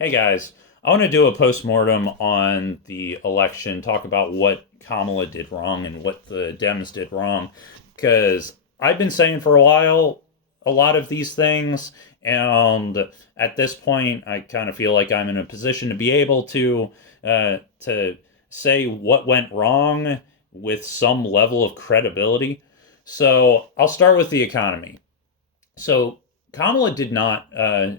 Hey guys, I want to do a postmortem on the election, talk about what Kamala did wrong and what the Dems did wrong, because I've been saying for a while a lot of these things, and at this point, I kind of feel like I'm in a position to be able to say what went wrong with some level of credibility. So I'll start with the economy. So Kamala did not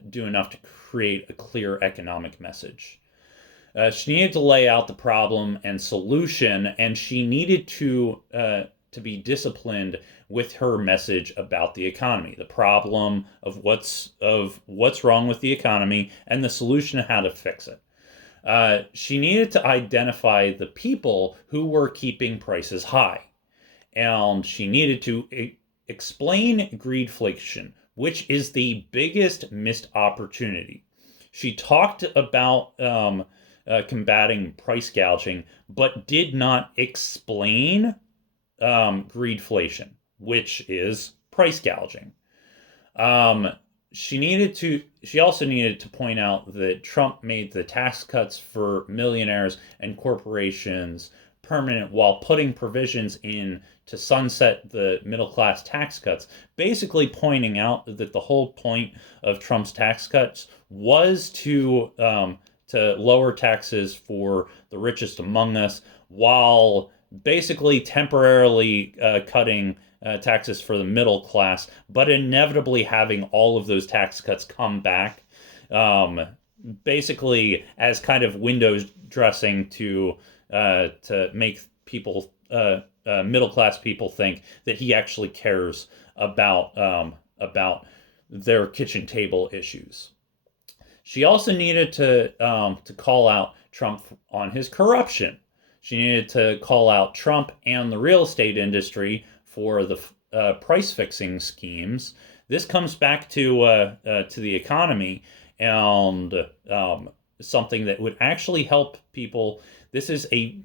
do enough to create a clear economic message. She needed to lay out the problem and solution, and she needed to be disciplined with her message about the economy, the problem of what's wrong with the economy, and the solution of how to fix it. She needed to identify the people who were keeping prices high, and she needed to explain greedflation, which is the biggest missed opportunity. She talked about combating price gouging, but did not explain greedflation, which is price gouging. Um, she also needed to point out that Trump made the tax cuts for millionaires and corporations permanent while putting provisions in to sunset the middle class tax cuts, basically pointing out that the whole point of Trump's tax cuts was to lower taxes for the richest among us while basically temporarily cutting taxes for the middle class, but inevitably having all of those tax cuts come back, um, basically as kind of window dressing to make people middle class people think that he actually cares about their kitchen table issues. She also needed to call out Trump on his corruption. She needed to call out Trump and the real estate industry for the price fixing schemes. This comes back to the economy and something that would actually help people. This is a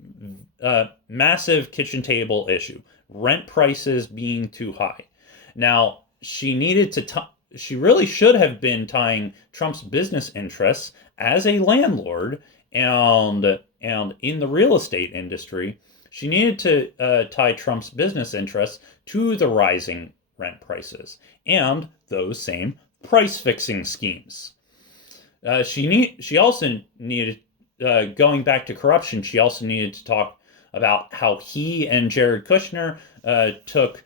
massive kitchen table issue. Rent prices being too high. Now, she really should have been tying Trump's business interests as a landlord and in the real estate industry. She needed to tie Trump's business interests to the rising rent prices and those same price fixing schemes. She also needed, going back to corruption. She also needed to talk about how he and Jared Kushner took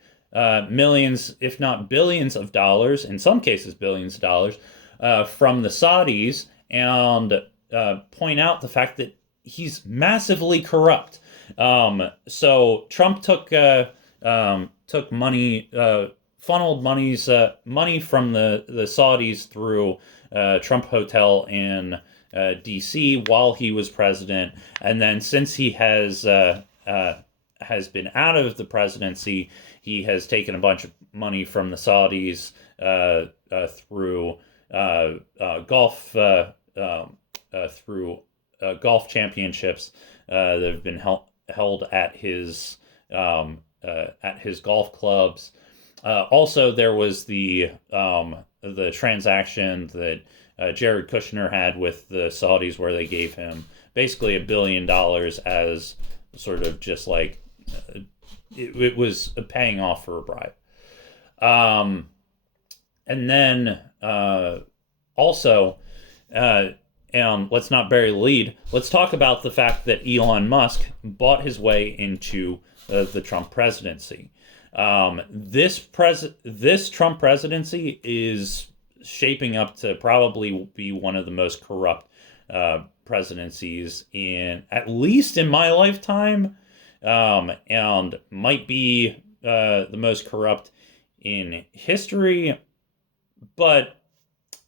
millions, if not billions of dollars, in some cases billions of dollars, from the Saudis, and point out the fact that he's massively corrupt. So Trump took money, funneled money from the Saudis through Trump Hotel in D.C. while he was president, and then since he has been out of the presidency, he has taken a bunch of money from the Saudis through golf through golf championships that have been held at his golf clubs. Also, there was the transaction that Jared Kushner had with the Saudis, where they gave him basically $1 billion as sort of just like it was paying off for a bribe. Um, and then also, and let's not bury the lead. Let's talk about the fact that Elon Musk bought his way into the Trump presidency. This Trump presidency is shaping up to probably be one of the most corrupt presidencies in at least in my lifetime, and might be the most corrupt in history. But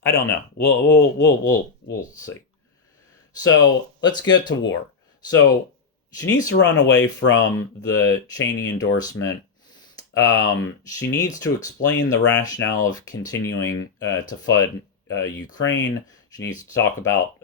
I don't know. We'll see. So let's get to war. So she needs to run away from the Cheney endorsement. She needs to explain the rationale of continuing to fund Ukraine. She needs to talk about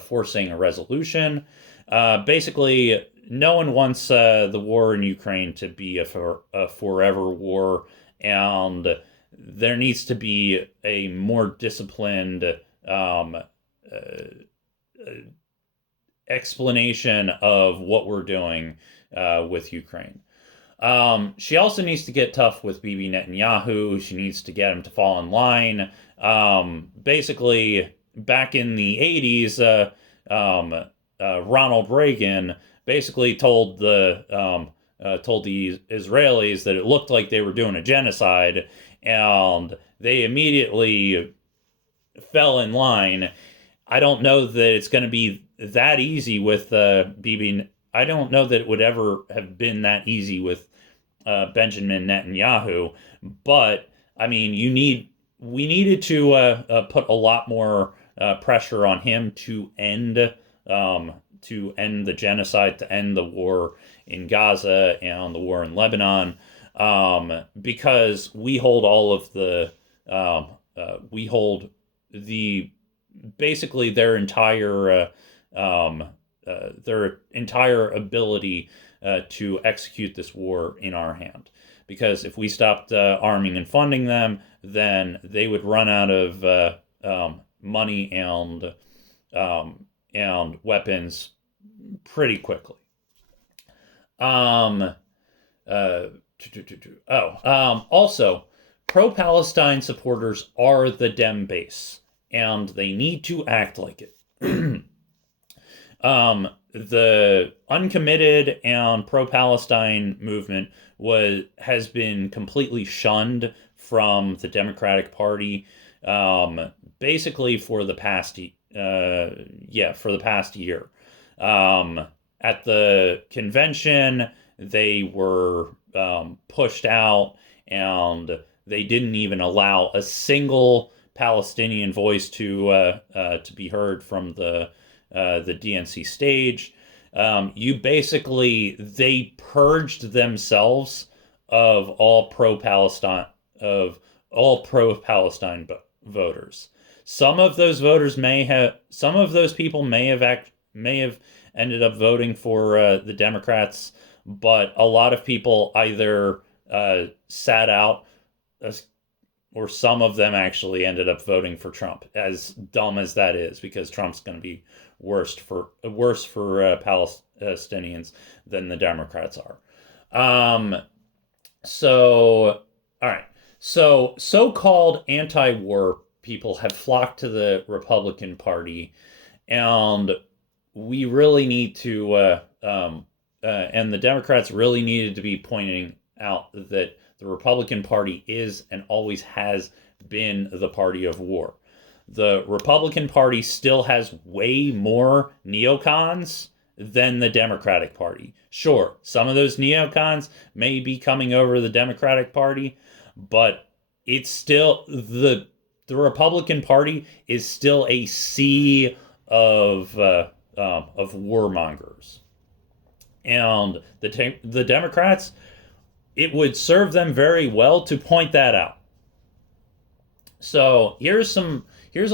forcing a resolution. Basically, no one wants the war in Ukraine to be a forever war, and there needs to be a more disciplined explanation of what we're doing with Ukraine. She also needs to get tough with Bibi Netanyahu. She needs to get him to fall in line. Basically, back in the 80s, Ronald Reagan basically told the Israelis that it looked like they were doing a genocide, and they immediately fell in line. I don't know that it's going to be that easy with Bibi. I don't know that it would ever have been that easy with Benjamin Netanyahu, but I mean, we needed to put a lot more pressure on him to end the genocide, to end the war in Gaza and the war in Lebanon, because we hold all of the we hold the basically their entire ability to execute this war in our hand. Because if we stopped arming and funding them, then they would run out of money and weapons pretty quickly. Also, pro-Palestine supporters are the Dem base, and they need to act like it. The uncommitted and pro-Palestine movement has been completely shunned from the Democratic Party, basically for the past year. At the convention, they were pushed out, and they didn't even allow a single Palestinian voice to be heard from the DNC stage. They purged themselves of all pro-Palestine voters. Some of those people may have ended up voting for the Democrats, but a lot of people either sat out, or some of them actually ended up voting for Trump, as dumb as that is, because Trump's going to be worse for Palestinians than the Democrats are. All right. So-called anti-war people have flocked to the Republican Party, and we really need to, and the Democrats really needed to be pointing out that the Republican Party is and always has been the party of war. The Republican Party still has way more neocons than the Democratic Party. Sure, some of those neocons may be coming over the Democratic Party, but it's still the Republican Party is still a sea of warmongers, and the Democrats. It would serve them very well to point that out. So here's a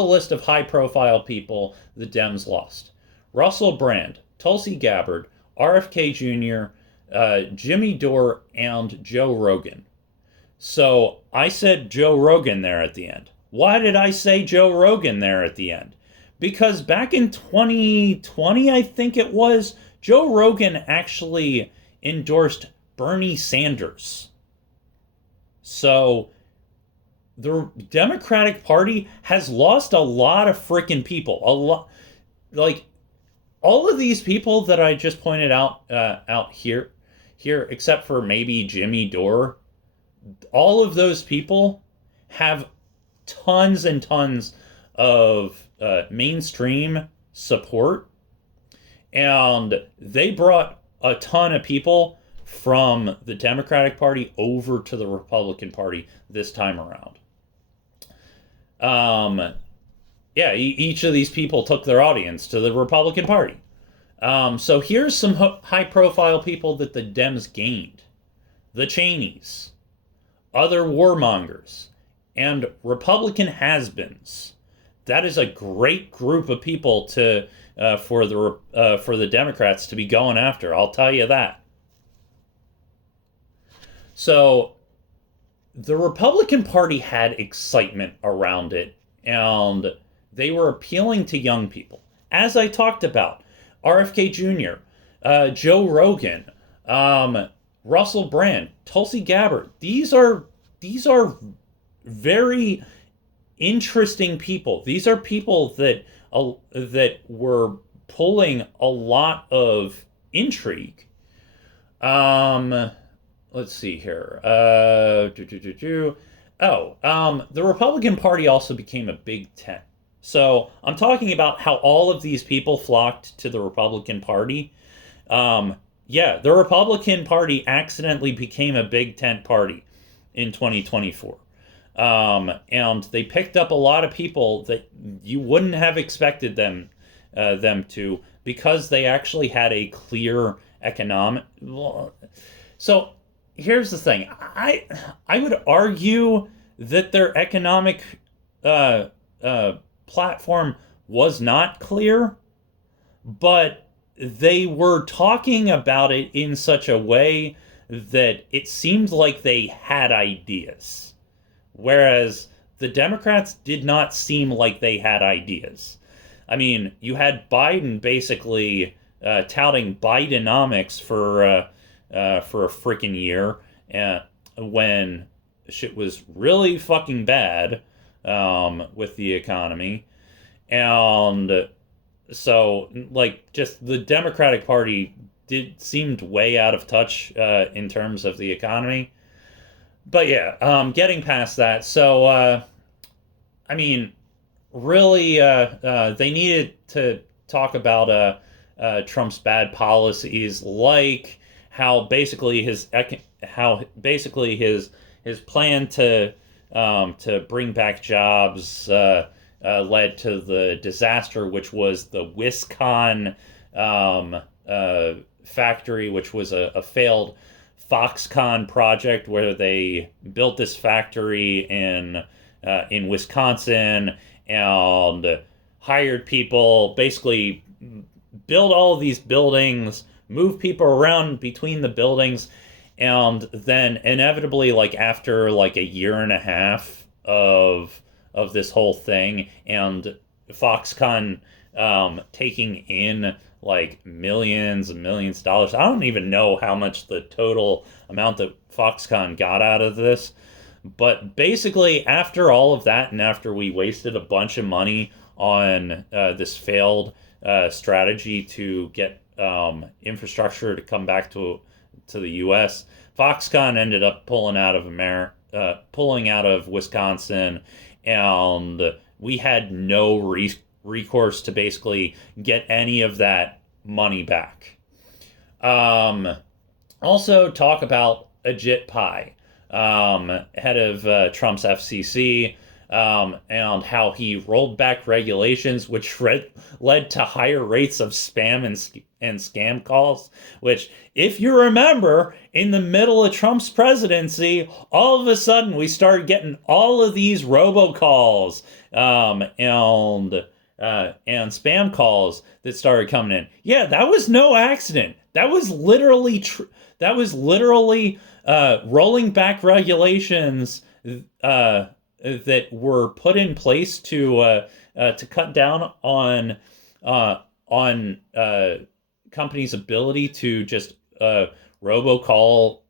list of high-profile people the Dems lost: Russell Brand, Tulsi Gabbard, RFK Jr., Jimmy Dore, and Joe Rogan. So I said Joe Rogan there at the end. Why did I say Joe Rogan there at the end? Because back in 2020, I think it was, Joe Rogan actually endorsed Bernie Sanders. So the Democratic Party has lost a lot of freaking people. A lot, like all of these people that I just pointed out here, except for maybe Jimmy Dore, all of those people have tons and tons of mainstream support, and they brought a ton of people from the Democratic Party over to the Republican Party this time around. Each of these people took their audience to the Republican Party. So here's some high-profile people that the Dems gained: the Cheneys, other warmongers, and Republican has-beens. That is a great group of people for the Democrats to be going after. I'll tell you that. So the Republican Party had excitement around it, and They were appealing to young people. As I talked about, RFK Jr., Joe Rogan, Russell Brand, Tulsi Gabbard. These are very interesting people. These are people that were pulling a lot of intrigue. Um, let's see here. The Republican Party also became a big tent. So I'm talking about how all of these people flocked to the Republican Party. Yeah, the Republican Party accidentally became a big tent party in 2024. And they picked up a lot of people that you wouldn't have expected them to, because they actually had a clear economic. So here's the thing. I would argue that their economic uh, platform was not clear, but they were talking about it in such a way that it seemed like they had ideas, whereas the Democrats did not seem like they had ideas. I mean, you had Biden basically touting Bidenomics for a freaking year, when shit was really fucking bad with the economy, and so like just the Democratic Party did seemed way out of touch in terms of the economy. But yeah, getting past that, so I mean, really, they needed to talk about Trump's bad policies, like how basically his plan to bring back jobs led to the disaster, which was the Wisconsin factory, which was a failed Foxconn project where they built this factory in Wisconsin and hired people, basically build all of these buildings, move people around between the buildings, and then inevitably, like after like a year and a half of this whole thing, and Foxconn taking in like millions and millions of dollars. I don't even know how much the total amount that Foxconn got out of this. But basically, after all of that, and after we wasted a bunch of money on this failed strategy to get infrastructure to come back to the U.S., Foxconn ended up pulling out of Wisconsin, and we had no recourse to basically get any of that money back. Also, talk about Ajit Pai, head of Trump's FCC, and how he rolled back regulations, which led to higher rates of spam and scam calls. Which, if you remember, in the middle of Trump's presidency, all of a sudden we started getting all of these robocalls and spam calls that started coming in. Yeah, that was no accident. That was literally rolling back regulations that were put in place to cut down on companies' ability to just robocall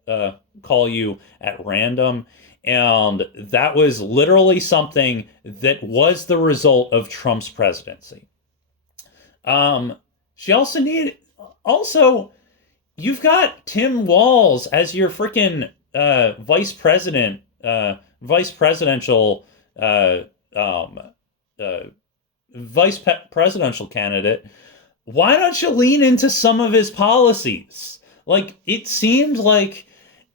call you at random. And that was literally something that was the result of Trump's presidency. She also needed, also, you've got Tim Walz as your freaking vice presidential candidate. Why don't you lean into some of his policies? Like, it seemed like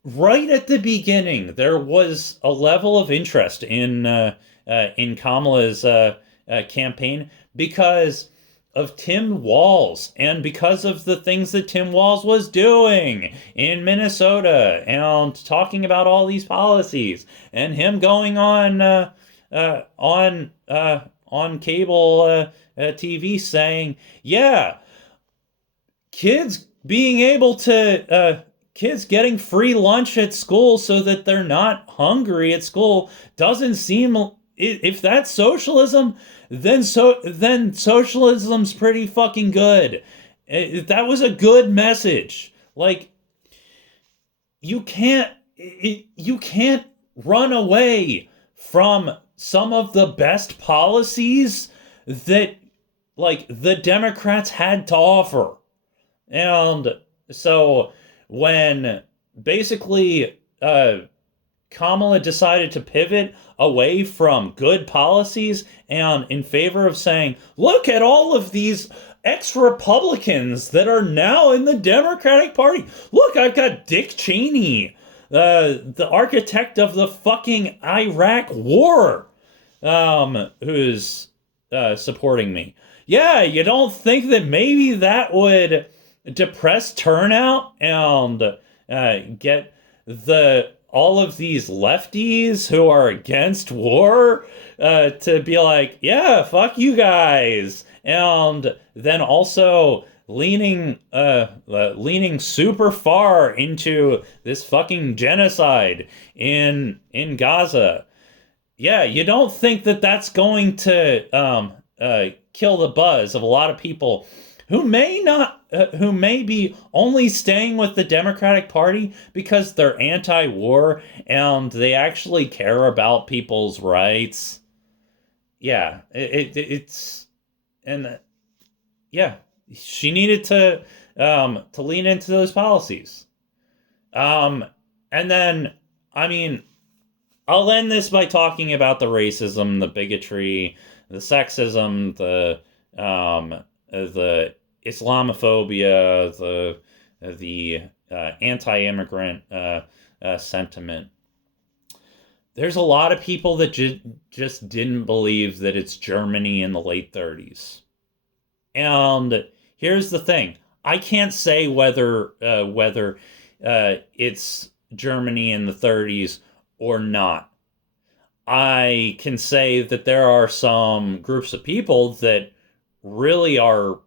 right at the beginning there was a level of interest in Kamala's campaign because of Tim Walz and because of the things that Tim Walz was doing in Minnesota and talking about all these policies, and him going on cable TV saying, yeah, kids being able to kids getting free lunch at school so that they're not hungry at school doesn't seem if that's socialism, then socialism's pretty fucking good. That was a good message. Like, you can't run away from some of the best policies that like the Democrats had to offer. And so when basically Kamala decided to pivot away from good policies and in favor of saying, look at all of these ex-Republicans that are now in the Democratic Party. Look, I've got Dick Cheney, the architect of the fucking Iraq War, who's supporting me. Yeah, you don't think that maybe that would depress turnout and get the all of these lefties who are against war to be like, yeah, fuck you guys, and then also leaning super far into this fucking genocide in Gaza. Yeah, you don't think that that's going to kill the buzz of a lot of people who may not, who may be only staying with the Democratic Party because they're anti-war and they actually care about people's rights. Yeah, it's and yeah, she needed to lean into those policies. Um, and then, I mean, I'll end this by talking about the racism, the bigotry, the sexism, the Islamophobia, the anti-immigrant sentiment. There's a lot of people that just didn't believe that it's Germany in the late 30s. And here's the thing: I can't say whether it's Germany in the 30s or not. I can say that there are some groups of people that really are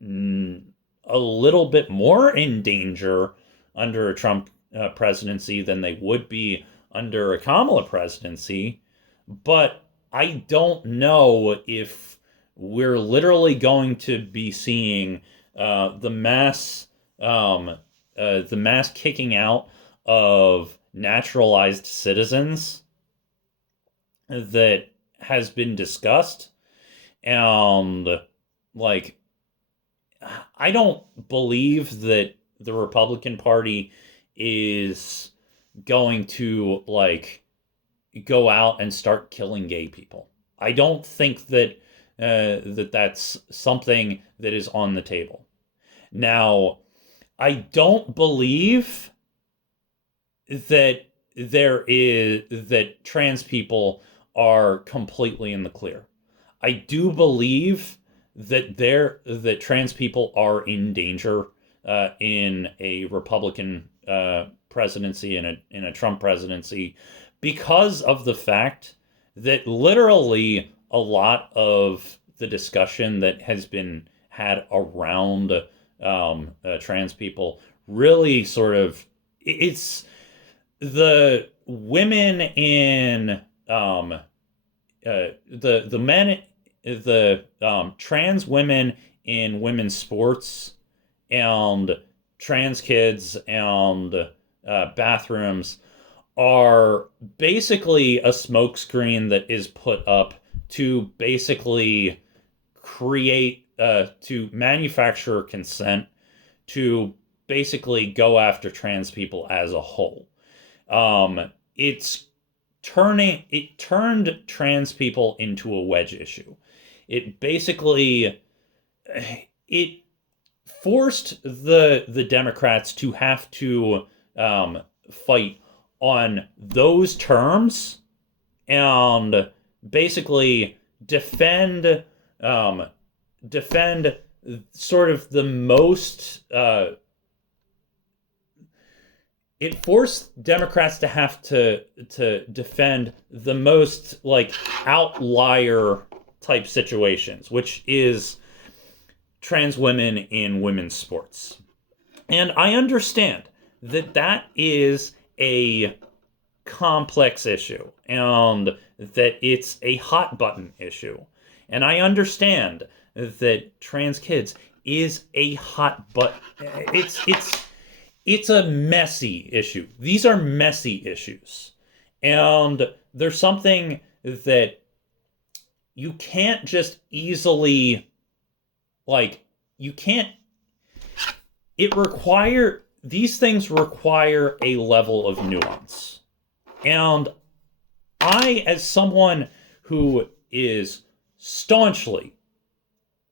a little bit more in danger under a Trump presidency than they would be under a Kamala presidency. But I don't know if we're literally going to be seeing the mass kicking out of naturalized citizens that has been discussed. And like, I don't believe that the Republican Party is going to like go out and start killing gay people. I don't think that that's something that is on the table. Now, I don't believe that that trans people are completely in the clear. I do believe that trans people are in danger in a Republican presidency, in a Trump presidency, because of the fact that literally a lot of the discussion that has been had around trans people really sort of, it's the women in the men, the trans women in women's sports and trans kids and bathrooms are basically a smokescreen that is put up to basically create to manufacture consent to basically go after trans people as a whole. It turned trans people into a wedge issue. It basically it forced the Democrats to have to fight on those terms and basically defend sort of the most it forced Democrats to have to defend the most like outlier type situations, which is trans women in women's sports. And I understand that that is a complex issue and that it's a hot button issue. And I understand that trans kids is a hot button. It's a messy issue. These are messy issues. And there's something that you can't just easily, like, you can't, these things require a level of nuance. And I, as someone who is staunchly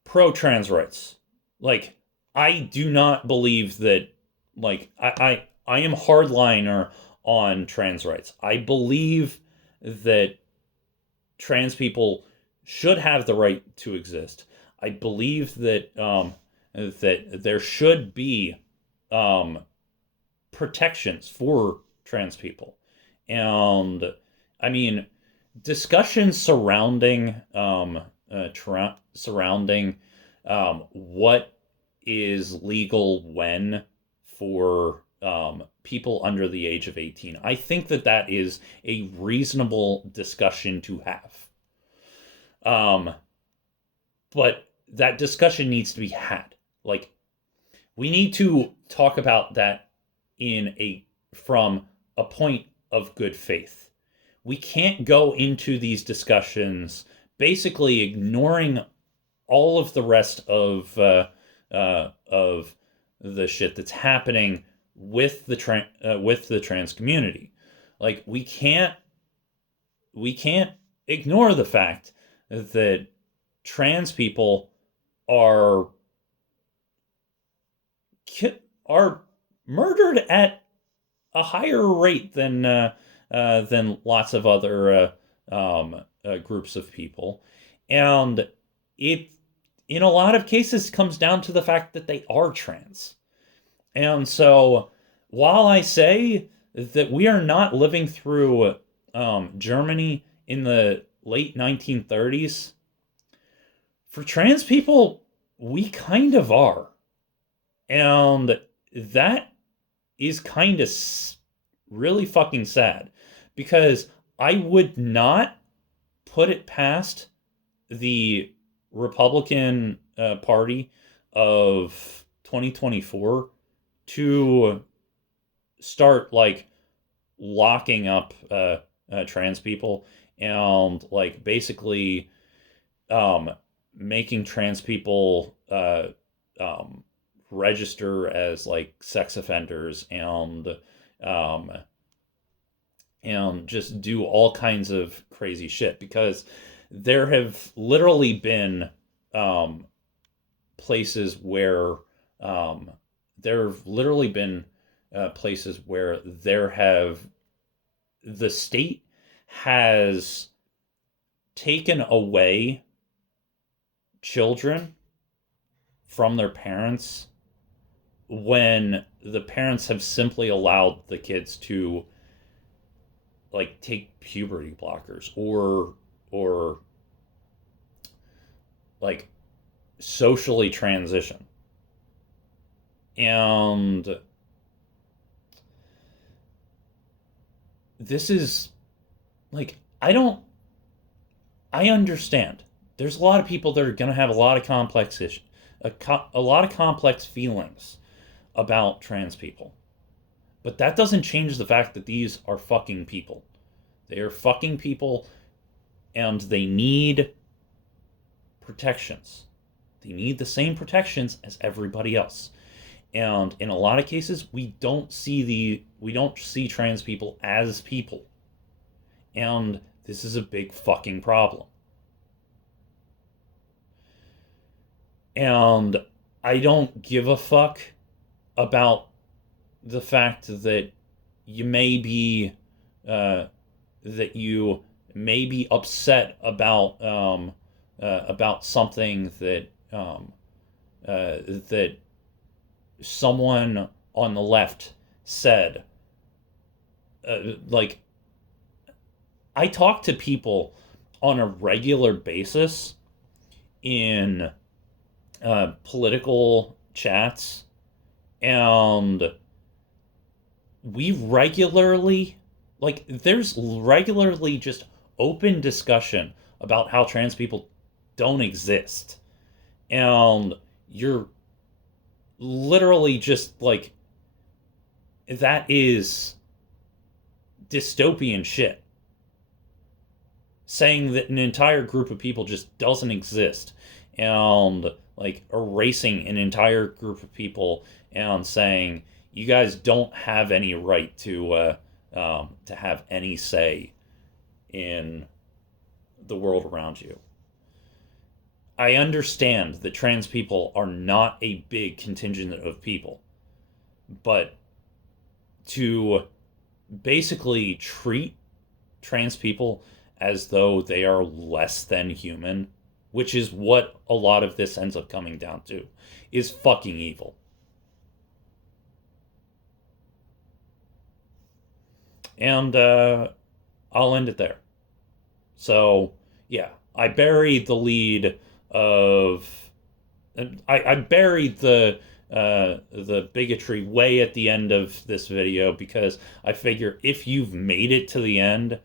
pro-trans rights, like, I do not believe that, like, I am hardliner on trans rights. I believe that trans people should have the right to exist. I believe that that there should be protections for trans people, and I mean discussions surrounding surrounding what is legal when for people under the age of 18. I think that that is a reasonable discussion to have. But that discussion needs to be had. Like, we need to talk about that from a point of good faith. We can't go into these discussions basically ignoring all of the rest of the shit that's happening with the trans community. Like, we can't ignore the fact that trans people are murdered at a higher rate than lots of other groups of people, and it in a lot of cases comes down to the fact that they are trans. And so, while I say that we are not living through Germany in the late 1930s, for trans people, we kind of are. And that is kind of really fucking sad, because I would not put it past the Republican Party of 2024 to start, like, locking up trans people and, like, basically making trans people register as, like, sex offenders and just do all kinds of crazy shit, because there have literally been places where the state has taken away children from their parents when the parents have simply allowed the kids to, like, take puberty blockers or like socially transition. And this is, like, I understand there's a lot of people that are going to have a lot of complex issues, a lot of complex feelings about trans people. But that doesn't change the fact that these are fucking people. They are fucking people, and they need protections. They need the same protections as everybody else. And in a lot of cases, we don't see trans people as people. And this is a big fucking problem. And I don't give a fuck about the fact that you may be upset about something that that someone on the left said. Like, I talk to people on a regular basis in political chats, and we regularly, like there's regularly just open discussion about how trans people don't exist, and you're literally just like, that is dystopian shit. Saying that an entire group of people just doesn't exist, and like erasing an entire group of people and saying you guys don't have any right to have any say in the world around you. I understand that trans people are not a big contingent of people, but to basically treat trans people as though they are less than human, which is what a lot of this ends up coming down to, is fucking evil. And I'll end it there. So, yeah, I buried the lead of. I buried the bigotry way at the end of this video because I figure if you've made it to the end,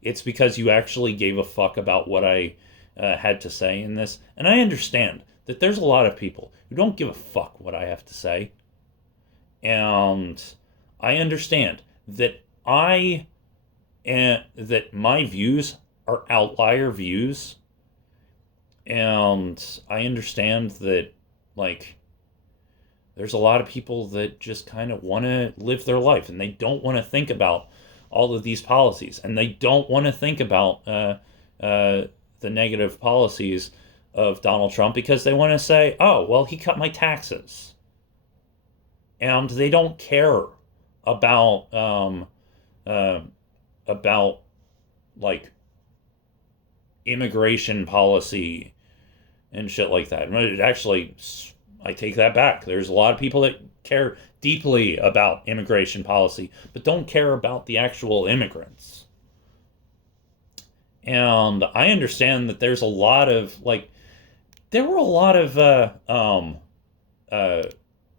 it's because you actually gave a fuck about what I had to say in this. And I understand that there's a lot of people who don't give a fuck what I have to say. And I understand that that my views are outlier views. And I understand that, like, there's a lot of people that just kind of want to live their life and they don't want to think about all of these policies, and they don't want to think about the negative policies of Donald Trump because they want to say, oh, well, he cut my taxes. And they don't care about, about like immigration policy and shit like that. It actually, I take that back. There's a lot of people that care deeply about immigration policy, but don't care about the actual immigrants. And I understand that there's a lot of, like, there were a lot of uh,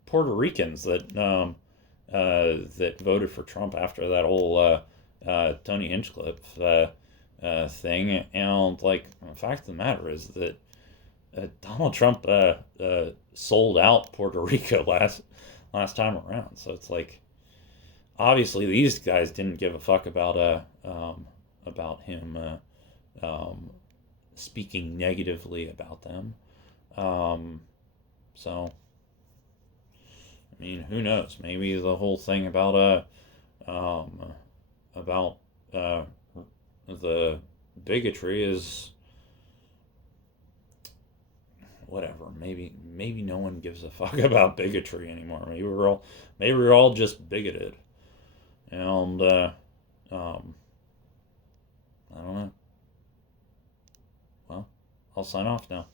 Puerto Ricans that voted for Trump after that whole Tony Hinchcliffe thing. And, like, the fact of the matter is that Donald Trump sold out Puerto Rico last time around. So it's like, obviously these guys didn't give a fuck about him speaking negatively about them. So I mean, who knows? Maybe the whole thing about the bigotry is whatever. Maybe no one gives a fuck about bigotry anymore. Maybe we're all just bigoted. And I don't know. Well, I'll sign off now.